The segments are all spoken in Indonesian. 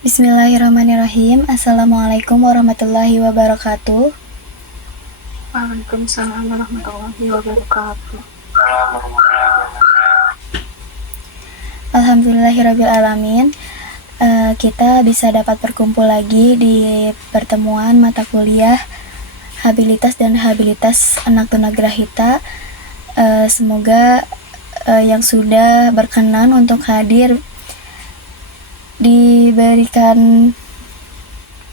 Bismillahirrahmanirrahim. Assalamualaikum warahmatullahi wabarakatuh. Waalaikumsalam warahmatullahi wabarakatuh. Alhamdulillahirrabbilalamin. Kita bisa dapat berkumpul lagi di pertemuan mata kuliah habilitas dan rehabilitas anak tunagrahita. Semoga yang sudah berkenan untuk hadir diberikan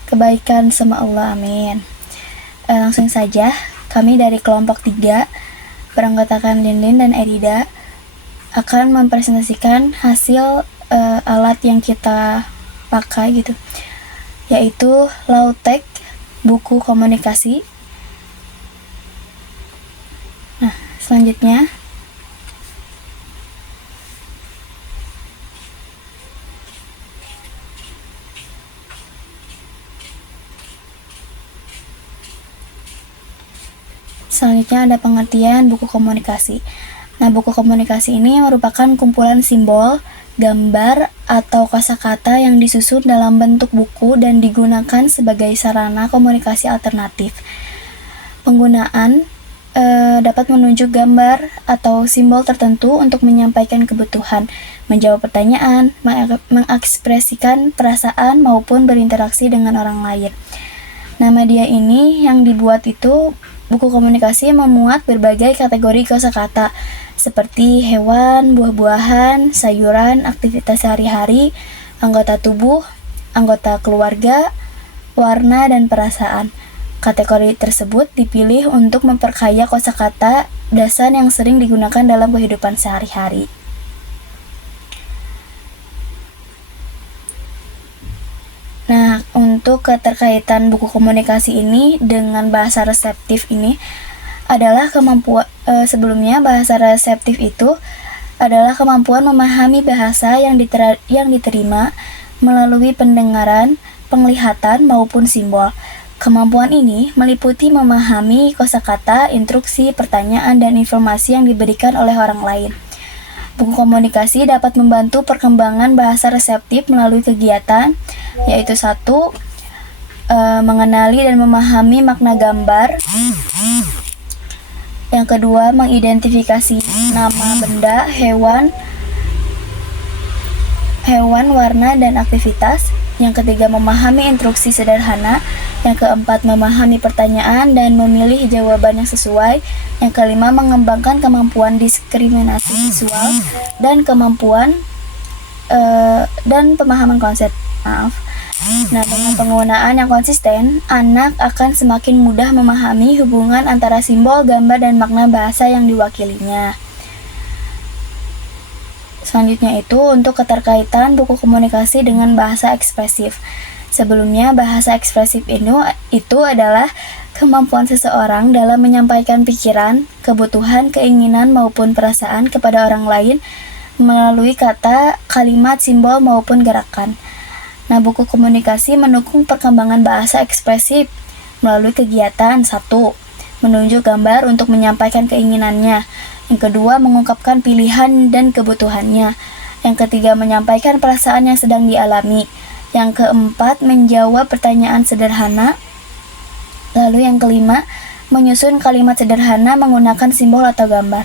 kebaikan sama Allah, amin. Langsung saja, kami dari kelompok 3 beranggotakan Lindin dan Erida akan mempresentasikan hasil alat yang kita pakai gitu, yaitu Lautek buku komunikasi. Nah, selanjutnya ada pengertian buku komunikasi. Nah, buku komunikasi ini merupakan kumpulan simbol, gambar, atau kosakata yang disusun dalam bentuk buku dan digunakan sebagai sarana komunikasi alternatif. Penggunaan dapat menunjuk gambar atau simbol tertentu untuk menyampaikan kebutuhan, menjawab pertanyaan, mengekspresikan perasaan, maupun berinteraksi dengan orang lain. Nah, media ini yang dibuat itu buku komunikasi memuat berbagai kategori kosakata seperti hewan, buah-buahan, sayuran, aktivitas sehari-hari, anggota tubuh, anggota keluarga, warna, dan perasaan. Kategori tersebut dipilih untuk memperkaya kosakata dasar yang sering digunakan dalam kehidupan sehari-hari. Nah, untuk keterkaitan buku komunikasi ini dengan bahasa reseptif ini adalah kemampuan sebelumnya bahasa reseptif itu adalah kemampuan memahami bahasa yang diterima melalui pendengaran, penglihatan, maupun simbol. Kemampuan ini meliputi memahami kosakata, instruksi, pertanyaan, dan informasi yang diberikan oleh orang lain. Buku komunikasi dapat membantu perkembangan bahasa reseptif melalui kegiatan, yaitu 1. Mengenali dan memahami makna gambar. Yang kedua, mengidentifikasi nama benda, hewan, warna, dan aktivitas. Yang ketiga, memahami instruksi sederhana. Yang keempat, memahami pertanyaan dan memilih jawaban yang sesuai. Yang kelima, mengembangkan kemampuan diskriminasi visual dan kemampuan dan pemahaman konsep. Nah, dengan penggunaan yang konsisten, anak akan semakin mudah memahami hubungan antara simbol, gambar, dan makna bahasa yang diwakilinya. Selanjutnya itu untuk keterkaitan buku komunikasi dengan bahasa ekspresif. Sebelumnya, bahasa ekspresif itu adalah kemampuan seseorang dalam menyampaikan pikiran, kebutuhan, keinginan, maupun perasaan kepada orang lain melalui kata, kalimat, simbol, maupun gerakan. Nah, buku komunikasi mendukung perkembangan bahasa ekspresif melalui kegiatan 1. Menunjuk gambar untuk menyampaikan keinginannya. Yang kedua, mengungkapkan pilihan dan kebutuhannya. Yang ketiga, menyampaikan perasaan yang sedang dialami. Yang keempat, menjawab pertanyaan sederhana. Lalu yang kelima, menyusun kalimat sederhana menggunakan simbol atau gambar.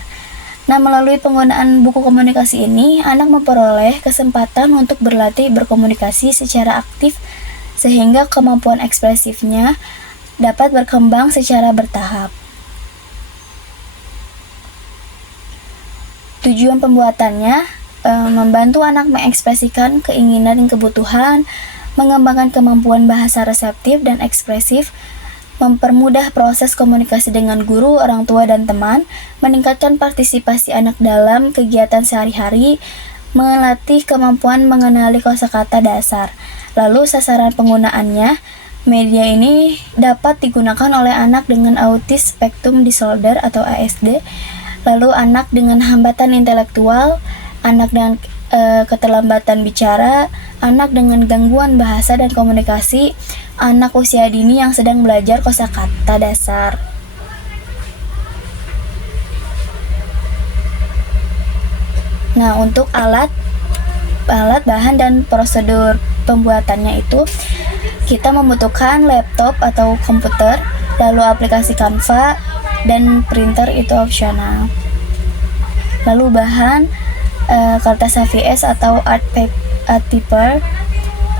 Nah, melalui penggunaan buku komunikasi ini, anak memperoleh kesempatan untuk berlatih berkomunikasi secara aktif sehingga kemampuan ekspresifnya dapat berkembang secara bertahap. Tujuan pembuatannya membantu anak mengekspresikan keinginan dan kebutuhan, mengembangkan kemampuan bahasa reseptif dan ekspresif, mempermudah proses komunikasi dengan guru, orang tua, dan teman, meningkatkan partisipasi anak dalam kegiatan sehari-hari, melatih kemampuan mengenali kosakata dasar. Lalu sasaran penggunaannya, media ini dapat digunakan oleh anak dengan autis spektrum disorder atau ASD, lalu anak dengan hambatan intelektual, anak dengan keterlambatan bicara, anak dengan gangguan bahasa dan komunikasi, anak usia dini yang sedang belajar kosakata dasar. Nah, untuk alat alat bahan dan prosedur pembuatannya itu kita membutuhkan laptop atau komputer, lalu aplikasi Canva dan printer itu opsional. Lalu bahan kertas HVS atau art paper,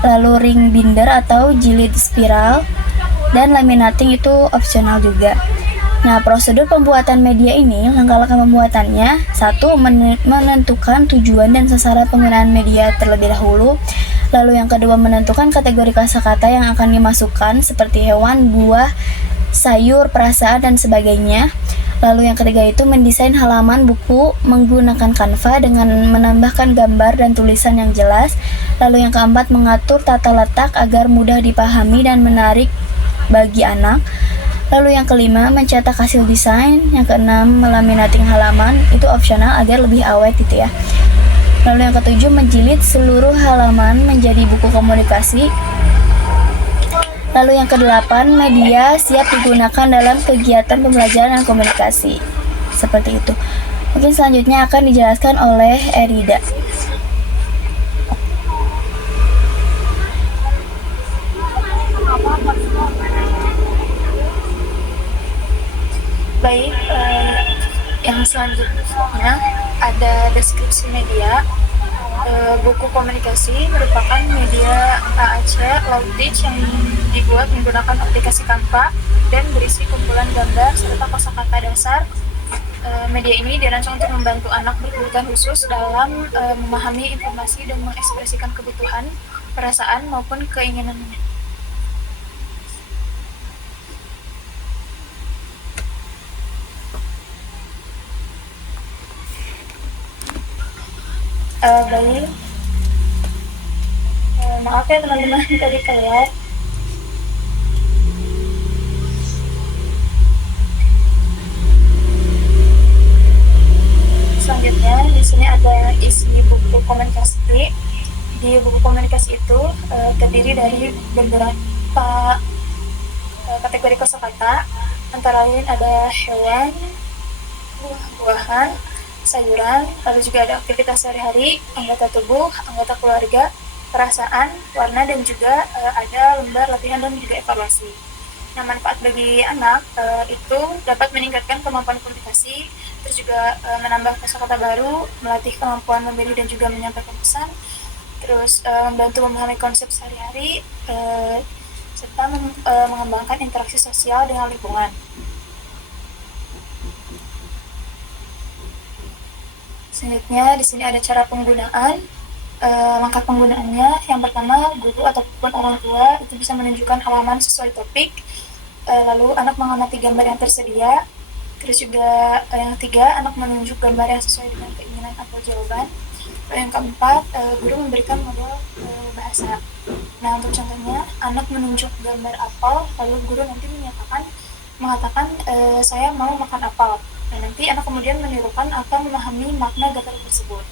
lalu ring binder atau jilid spiral, dan laminating itu opsional juga. Nah, prosedur pembuatan media ini, langkah-langkah pembuatannya, satu, menentukan tujuan dan sasaran penggunaan media terlebih dahulu. Lalu yang kedua, menentukan kategori kosakata yang akan dimasukkan seperti hewan, buah, sayur, perasaan, dan sebagainya. Lalu yang ketiga itu mendesain halaman buku menggunakan Canva dengan menambahkan gambar dan tulisan yang jelas. Lalu yang keempat, mengatur tata letak agar mudah dipahami dan menarik bagi anak. Lalu yang kelima, mencetak hasil desain. Yang keenam, melaminating halaman, itu opsional agar lebih awet gitu ya. Lalu yang ketujuh, menjilid seluruh halaman menjadi buku komunikasi. Lalu yang kedelapan, media siap digunakan dalam kegiatan pembelajaran dan komunikasi. Seperti itu. Mungkin selanjutnya akan dijelaskan oleh Erida. Baik, yang selanjutnya ada deskripsi media. Buku komunikasi merupakan media AAC Low Teach yang dibuat menggunakan aplikasi Canva dan berisi kumpulan gambar serta kosakata dasar. Media ini dirancang untuk membantu anak berkebutuhan khusus dalam memahami informasi dan mengekspresikan kebutuhan, perasaan maupun keinginannya. Baik, maaf ya teman-teman tadi keluar. Selanjutnya di sini ada isi buku komunikasi. Di buku komunikasi itu terdiri dari beberapa kategori kosakata, antara lain ada hewan, buah-buahan, sayuran, lalu juga ada aktivitas sehari-hari, anggota tubuh, anggota keluarga, perasaan, warna, dan juga ada lembar latihan dan juga evaluasi. Nah, manfaat bagi anak itu dapat meningkatkan kemampuan komunikasi, terus juga menambah kosakata baru, melatih kemampuan memilih dan juga menyampaikan pesan, terus membantu memahami konsep sehari-hari, serta mengembangkan interaksi sosial dengan lingkungan. Selanjutnya di sini ada cara penggunaan. Langkah penggunaannya, yang pertama, guru ataupun orang tua itu bisa menunjukkan halaman sesuai topik. Lalu anak mengamati gambar yang tersedia. Terus juga yang ketiga, anak menunjuk gambar yang sesuai dengan keinginan atau jawaban. Lalu yang keempat, guru memberikan model bahasa. Nah, untuk contohnya, anak menunjuk gambar apel, lalu guru nanti mengatakan saya mau makan apel. Nah, nanti anak kemudian menirukan atau memahami makna gambar tersebut.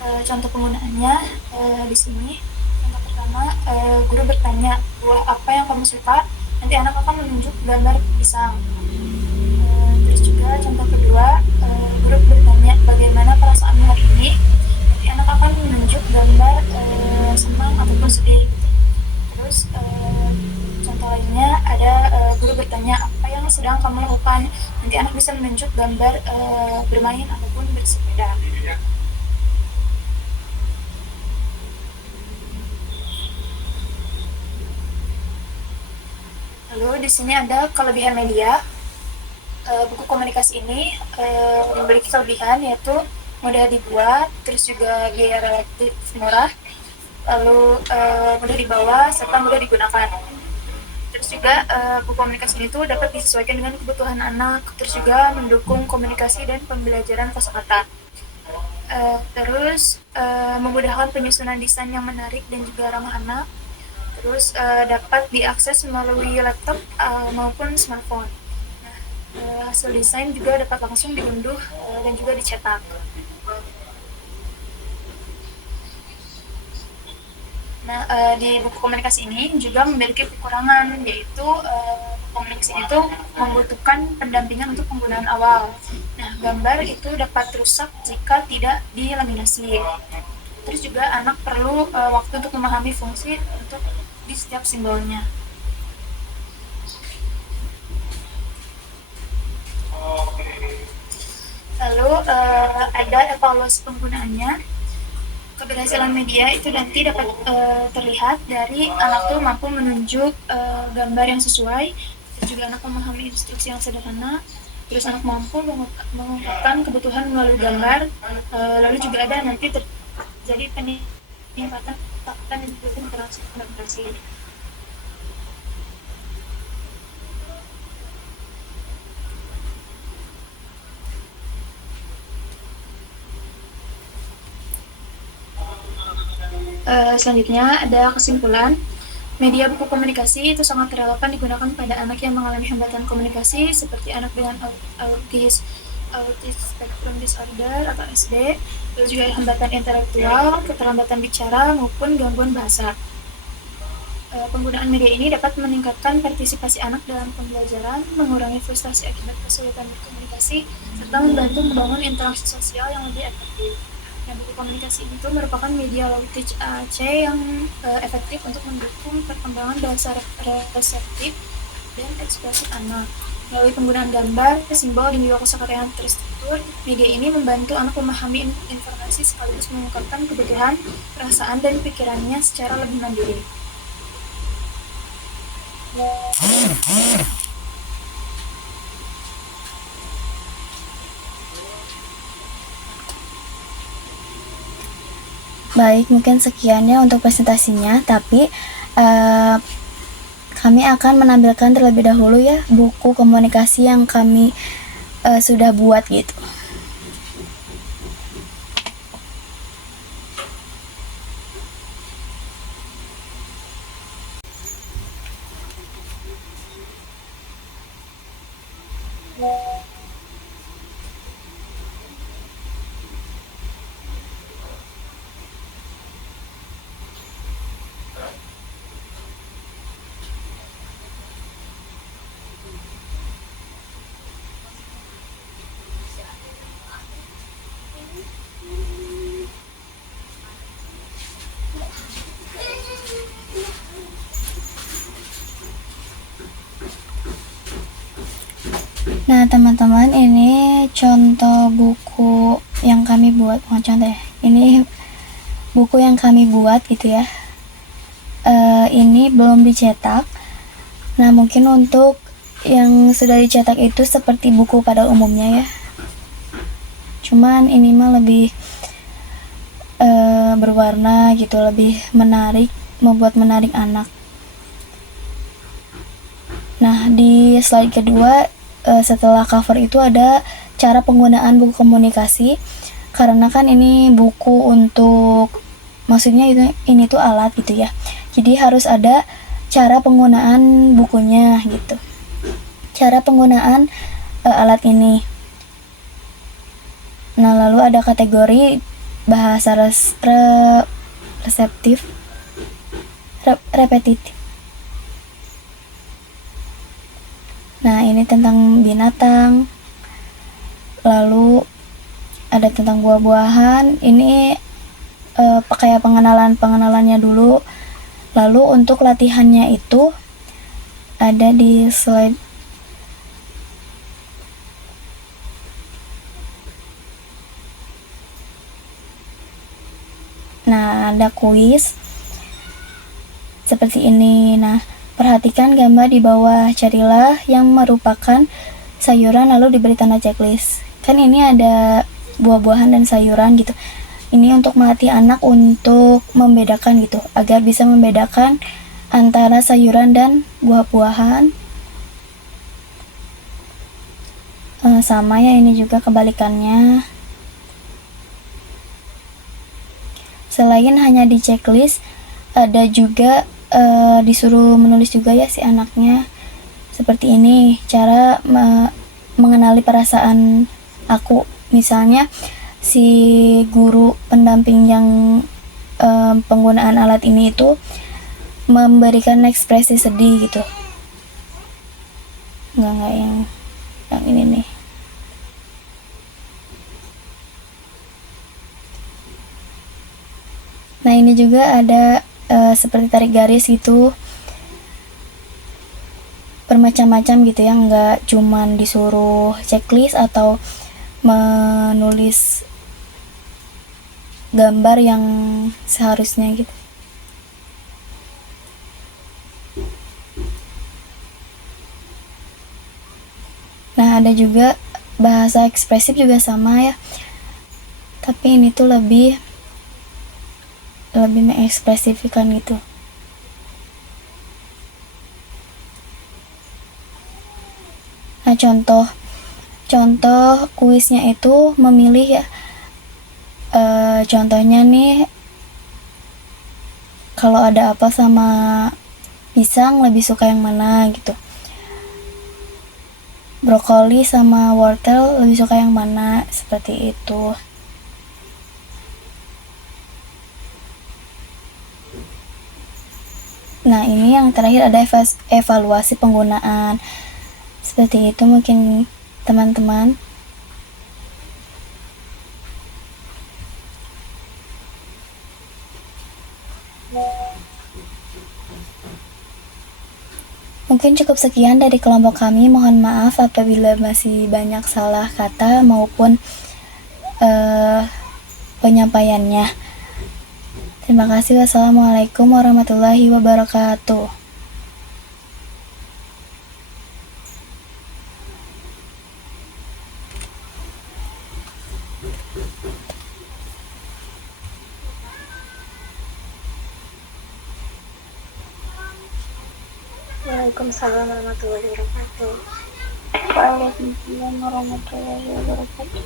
Contoh penggunaannya di sini. Contoh pertama, guru bertanya, buah apa yang kamu suka? Nanti anak akan menunjuk gambar pisang. Terus juga contoh kedua, guru bertanya, bagaimana perasaanmu hari ini? Nanti anak akan menunjuk gambar senang ataupun sedih. Terus contoh lainnya ada guru bertanya, apa yang sedang kamu lakukan? Nanti anak bisa menunjuk gambar bermain ataupun bersepeda. Lalu di sini ada kelebihan media. Buku komunikasi ini memiliki kelebihan yaitu mudah dibuat, terus juga biaya relatif murah, lalu mudah dibawa serta mudah digunakan. Terus juga buku komunikasi itu dapat disesuaikan dengan kebutuhan anak, terus juga mendukung komunikasi dan pembelajaran kosakata. Terus memudahkan penyusunan desain yang menarik dan juga ramah anak. Terus dapat diakses melalui laptop maupun smartphone. Nah, hasil desain juga dapat langsung diunduh dan juga dicetak. Nah, di buku komunikasi ini juga memiliki kekurangan, yaitu komunikasi itu membutuhkan pendampingan untuk penggunaan awal. Nah, gambar itu dapat rusak jika tidak dilaminasi. Terus juga anak perlu waktu untuk memahami fungsi untuk di setiap simbolnya. Lalu ada evaluasi penggunaannya. Keberhasilan media itu nanti dapat terlihat dari anak tuh mampu menunjuk gambar yang sesuai, terus juga anak memahami instruksi yang sederhana, terus anak mampu mengungkapkan kebutuhan melalui gambar, lalu juga ada nanti terjadi peningkatan dan juga interaksi komunikasi. Selanjutnya ada kesimpulan. Media buku komunikasi itu sangat relevan digunakan pada anak yang mengalami hambatan komunikasi seperti anak dengan autis spectrum disorder atau SD, terus juga hambatan intelektual, keterlambatan bicara maupun gangguan bahasa. Penggunaan media ini dapat meningkatkan partisipasi anak dalam pembelajaran, mengurangi frustasi akibat kesulitan berkomunikasi, serta membantu membangun interaksi sosial yang lebih efektif. Nah, buku komunikasi itu merupakan media low teach AC yang efektif untuk mendukung perkembangan dasar reseptif dan ekspresi anak. Melalui penggunaan gambar, simbol, dan juga kosakata yang terstruktur, media ini membantu anak memahami informasi sekaligus mengungkapkan kebutuhan, perasaan, dan pikirannya secara lebih mandiri. Baik, mungkin sekiannya untuk presentasinya, tapi kami akan menampilkan terlebih dahulu ya buku komunikasi yang kami sudah buat gitu. Nah, teman-teman, ini contoh buku yang kami buat. Contoh ya, ini buku yang kami buat gitu ya. Ini belum dicetak. Nah, mungkin untuk yang sudah dicetak itu seperti buku pada umumnya ya. Cuman ini mah lebih berwarna gitu, lebih menarik, membuat menarik anak. Nah, di slide kedua setelah cover itu ada cara penggunaan buku komunikasi, karena kan ini buku untuk, maksudnya ini tuh alat gitu ya, jadi harus ada cara penggunaan bukunya gitu, cara penggunaan alat ini. Nah, lalu ada kategori bahasa reseptif, repetitif. Nah, ini tentang binatang. Lalu ada tentang buah-buahan. Ini kayak pengenalannya dulu. Lalu untuk latihannya itu ada di slide. Nah, ada kuis seperti ini. Nah, perhatikan gambar di bawah, carilah yang merupakan sayuran lalu diberi tanda checklist. Kan ini ada buah-buahan dan sayuran gitu. Ini untuk melatih anak untuk membedakan gitu, agar bisa membedakan antara sayuran dan buah-buahan. Sama ya, ini juga kebalikannya. Selain hanya di checklist, ada juga disuruh menulis juga ya si anaknya. Seperti ini cara mengenali perasaan aku. Misalnya si guru pendamping yang penggunaan alat ini itu memberikan ekspresi sedih gitu. Enggak yang ini nih. Nah, ini juga ada seperti tarik garis gitu, bermacam-macam gitu ya, nggak cuman disuruh checklist atau menulis gambar yang seharusnya gitu. Nah, ada juga bahasa ekspresif juga sama ya, tapi ini tuh lebih mengekspresifikan gitu. Nah, contoh kuisnya itu memilih ya, contohnya nih, kalau ada apel sama pisang lebih suka yang mana gitu, brokoli sama wortel lebih suka yang mana, seperti itu. Nah, ini yang terakhir ada evaluasi penggunaan. Seperti itu mungkin teman-teman. Mungkin cukup sekian dari kelompok kami. Mohon maaf apabila masih banyak salah kata maupun penyampaiannya. Terima kasih. Wassalamualaikum warahmatullahi wabarakatuh. Waalaikumsalam warahmatullahi wabarakatuh. Waalaikumsalam warahmatullahi wabarakatuh.